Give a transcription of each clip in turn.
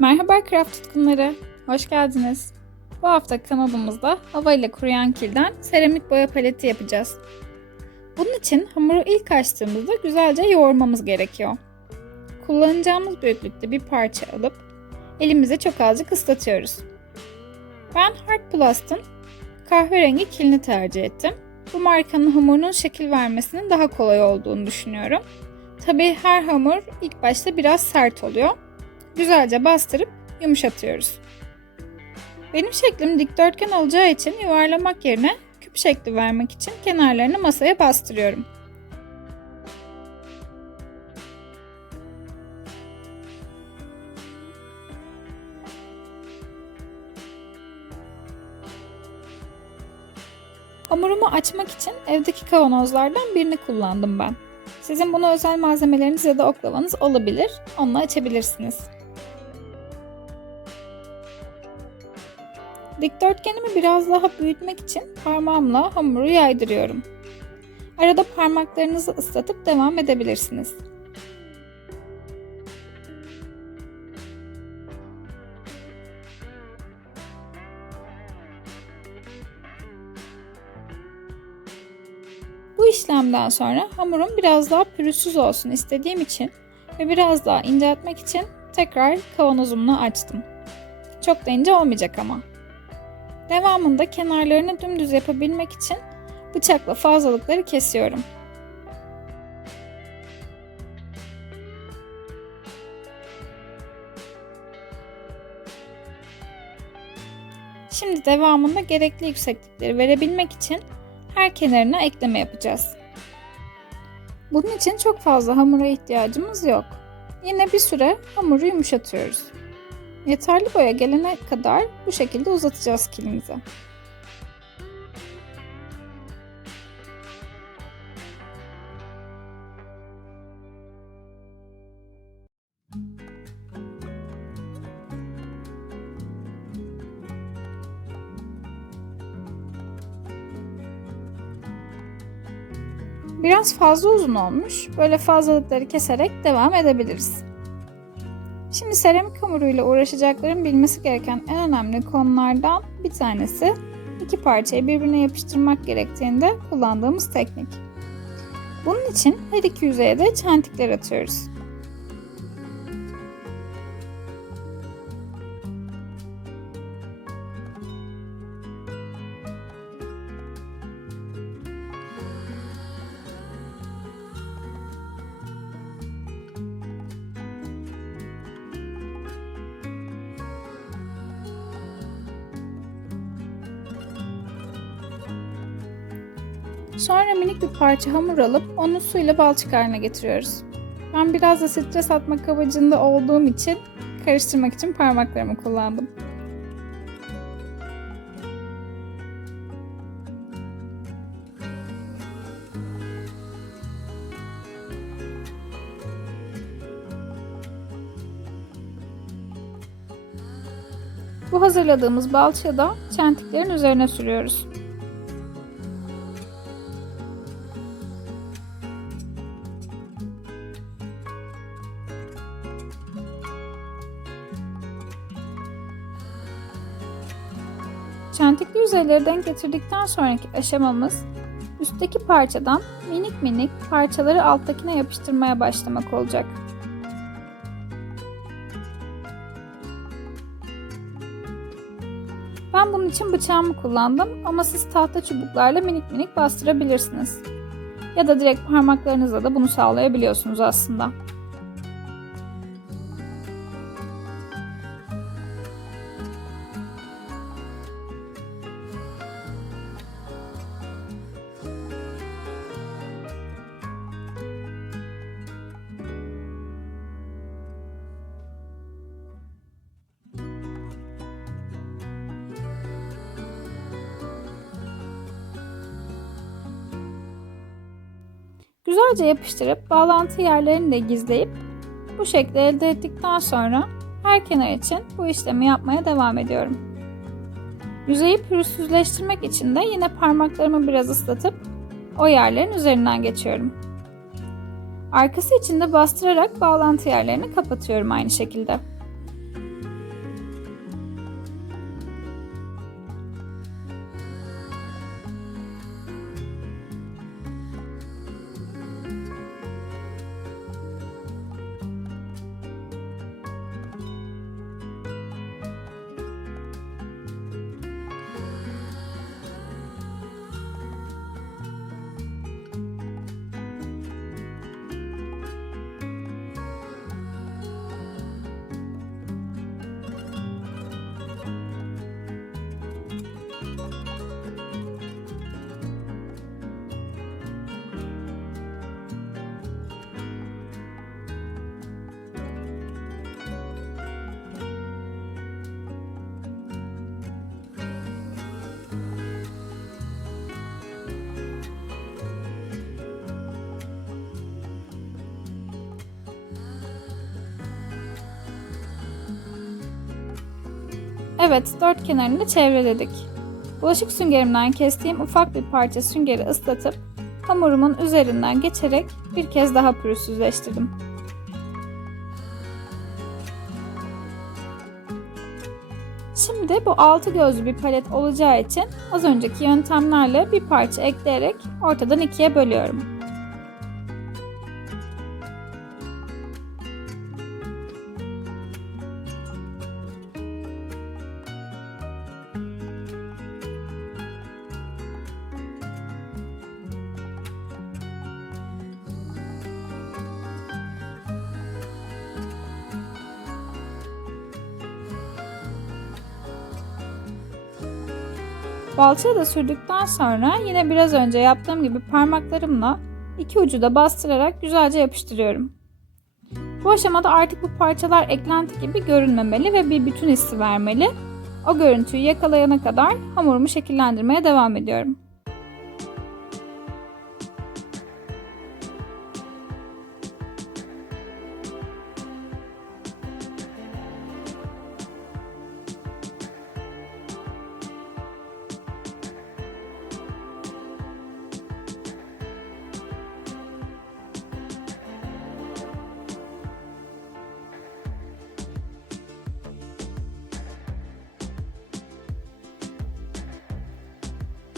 Merhaba craft tutkunları, hoş geldiniz. Bu hafta kanalımızda hava ile kuruyan kilden seramik boya paleti yapacağız. Bunun için hamuru ilk açtığımızda güzelce yoğurmamız gerekiyor. Kullanacağımız büyüklükte bir parça alıp elimize çok azıcık ıslatıyoruz. Ben Hard Plast'ın kahverengi kilini tercih ettim. Bu markanın hamurunun şekil vermesinin daha kolay olduğunu düşünüyorum. Tabii her hamur ilk başta biraz sert oluyor. Güzelce bastırıp yumuşatıyoruz. Benim şeklim dikdörtgen olacağı için yuvarlamak yerine küp şekli vermek için kenarlarını masaya bastırıyorum. Hamurumu açmak için evdeki kavanozlardan birini kullandım ben. Sizin buna özel malzemeleriniz ya da oklavanız olabilir. Onunla açabilirsiniz. Dikdörtgenimi biraz daha büyütmek için parmağımla hamuru yaydırıyorum. Arada parmaklarınızı ıslatıp devam edebilirsiniz. Bu işlemden sonra hamurum biraz daha pürüzsüz olsun istediğim için ve biraz daha inceltmek için tekrar kavanozumla açtım. Çok da ince olmayacak ama. Devamında kenarlarını dümdüz yapabilmek için bıçakla fazlalıkları kesiyorum. Şimdi devamında gerekli yükseklikleri verebilmek için her kenarına ekleme yapacağız. Bunun için çok fazla hamura ihtiyacımız yok. Yine bir süre hamuru yumuşatıyoruz. Yeterli boya gelene kadar bu şekilde uzatacağız kilimizi. Biraz fazla uzun olmuş. Böyle fazlalıkları keserek devam edebiliriz. Şimdi seramik hamuruyla uğraşacakların bilmesi gereken en önemli konulardan bir tanesi iki parçayı birbirine yapıştırmak gerektiğinde kullandığımız teknik. Bunun için her iki yüzeye de çentikler atıyoruz. Sonra minik bir parça hamur alıp onu suyla balçık haline getiriyoruz. Ben biraz da stres atmak amacında olduğum için karıştırmak için parmaklarımı kullandım. Bu hazırladığımız balçığı da çentiklerin üzerine sürüyoruz. Çentikli yüzeyleri denk getirdikten sonraki aşamamız üstteki parçadan minik minik parçaları alttakine yapıştırmaya başlamak olacak. Ben bunun için bıçağımı kullandım ama siz tahta çubuklarla minik minik bastırabilirsiniz. Ya da direkt parmaklarınızla da bunu sağlayabiliyorsunuz aslında. Güzelce yapıştırıp bağlantı yerlerini de gizleyip bu şekli elde ettikten sonra her kenar için bu işlemi yapmaya devam ediyorum. Yüzeyi pürüzsüzleştirmek için de yine parmaklarımı biraz ıslatıp o yerlerin üzerinden geçiyorum. Arkası için de bastırarak bağlantı yerlerini kapatıyorum aynı şekilde. Evet, dört kenarını çevreledik. Bulaşık süngerimden kestiğim ufak bir parça süngeri ıslatıp hamurumun üzerinden geçerek bir kez daha pürüzsüzleştirdim. Şimdi bu altı gözlü bir palet olacağı için az önceki yöntemlerle bir parça ekleyerek ortadan ikiye bölüyorum. Balçığı da sürdükten sonra yine biraz önce yaptığım gibi parmaklarımla iki ucu da bastırarak güzelce yapıştırıyorum. Bu aşamada artık bu parçalar eklenti gibi görünmemeli ve bir bütün hissi vermeli. O görüntüyü yakalayana kadar hamurumu şekillendirmeye devam ediyorum.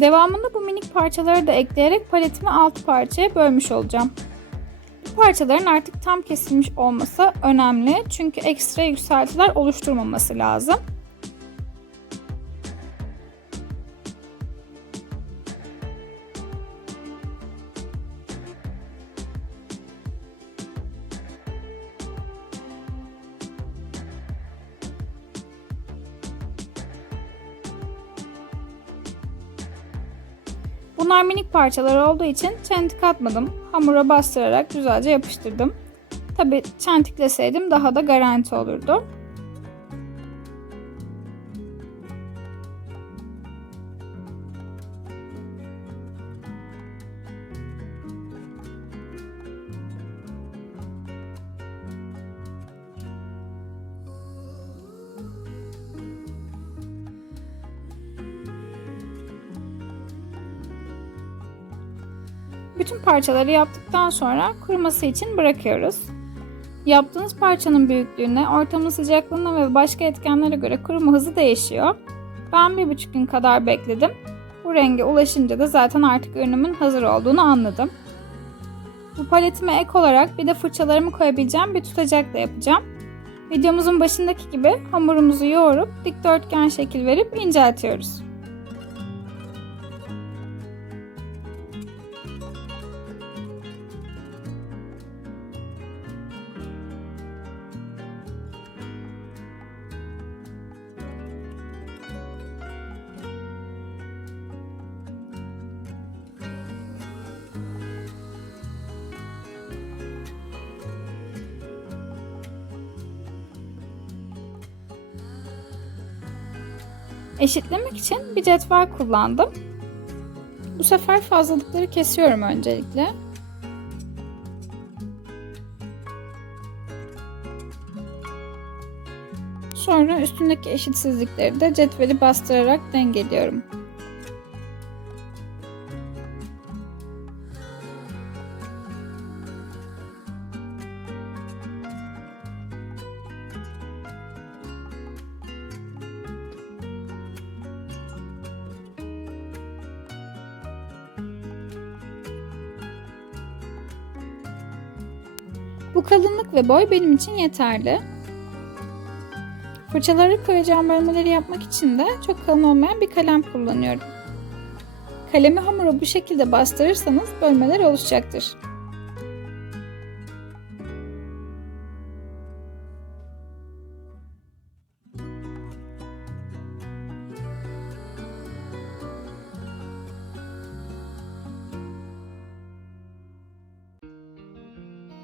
Devamında bu minik parçaları da ekleyerek paletimi 6 parçaya bölmüş olacağım. Bu parçaların artık tam kesilmiş olması önemli çünkü ekstra yükseltiler oluşturmaması lazım. Bunlar minik parçalar olduğu için çentik atmadım. Hamura bastırarak güzelce yapıştırdım. Tabii çentikleseydim daha da garanti olurdu. Bütün parçaları yaptıktan sonra kuruması için bırakıyoruz. Yaptığınız parçanın büyüklüğüne, ortamın sıcaklığına ve başka etkenlere göre kuruma hızı değişiyor. Ben 1,5 gün kadar bekledim. Bu renge ulaşınca da zaten artık ürünümün hazır olduğunu anladım. Bu paletime ek olarak bir de fırçalarımı koyabileceğim bir tutacak da yapacağım. Videomuzun başındaki gibi hamurumuzu yoğurup dikdörtgen şekil verip inceltiyoruz. Eşitlemek için bir cetvel kullandım. Bu sefer fazlalıkları kesiyorum öncelikle. Sonra üstündeki eşitsizlikleri de cetveli bastırarak dengeliyorum. Bu kalınlık ve boy benim için yeterli. Fırçaları koyacağım bölmeleri yapmak için de çok kalın olmayan bir kalem kullanıyorum. Kalemi hamura bu şekilde bastırırsanız bölmeler oluşacaktır.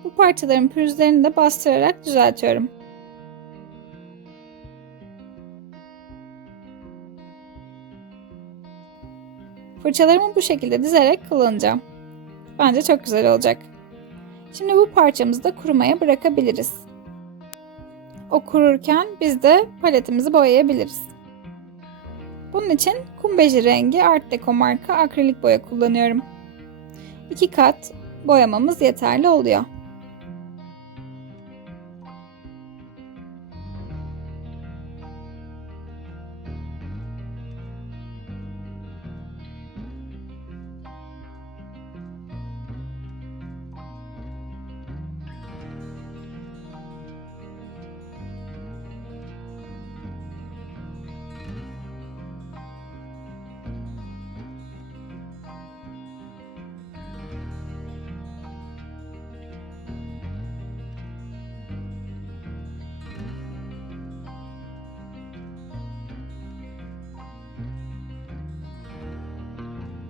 Bu parçaların pürüzlerini de bastırarak düzeltiyorum. Fırçalarımı bu şekilde dizerek kullanacağım. Bence çok güzel olacak. Şimdi bu parçamızı da kurumaya bırakabiliriz. O kururken biz de paletimizi boyayabiliriz. Bunun için Kumbeji rengi Art Deco marka akrilik boya kullanıyorum. 2 kat boyamamız yeterli oluyor.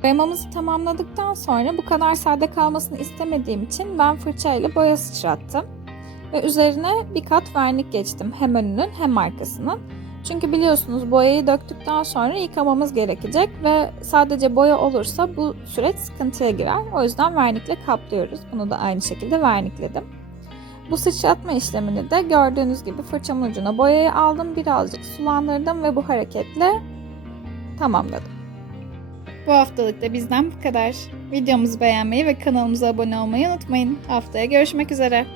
Boyamamızı tamamladıktan sonra bu kadar sade kalmasını istemediğim için ben fırçayla boya sıçrattım. Ve üzerine bir kat vernik geçtim hem önünün hem arkasının. Çünkü biliyorsunuz boyayı döktükten sonra yıkamamız gerekecek ve sadece boya olursa bu süreç sıkıntıya girer. O yüzden vernikle kaplıyoruz. Bunu da aynı şekilde vernikledim. Bu sıçratma işlemini de gördüğünüz gibi fırçamın ucuna boyayı aldım, birazcık sulandırdım ve bu hareketle tamamladım. Bu haftalık da bizden bu kadar. Videomuzu beğenmeyi ve kanalımıza abone olmayı unutmayın. Haftaya görüşmek üzere.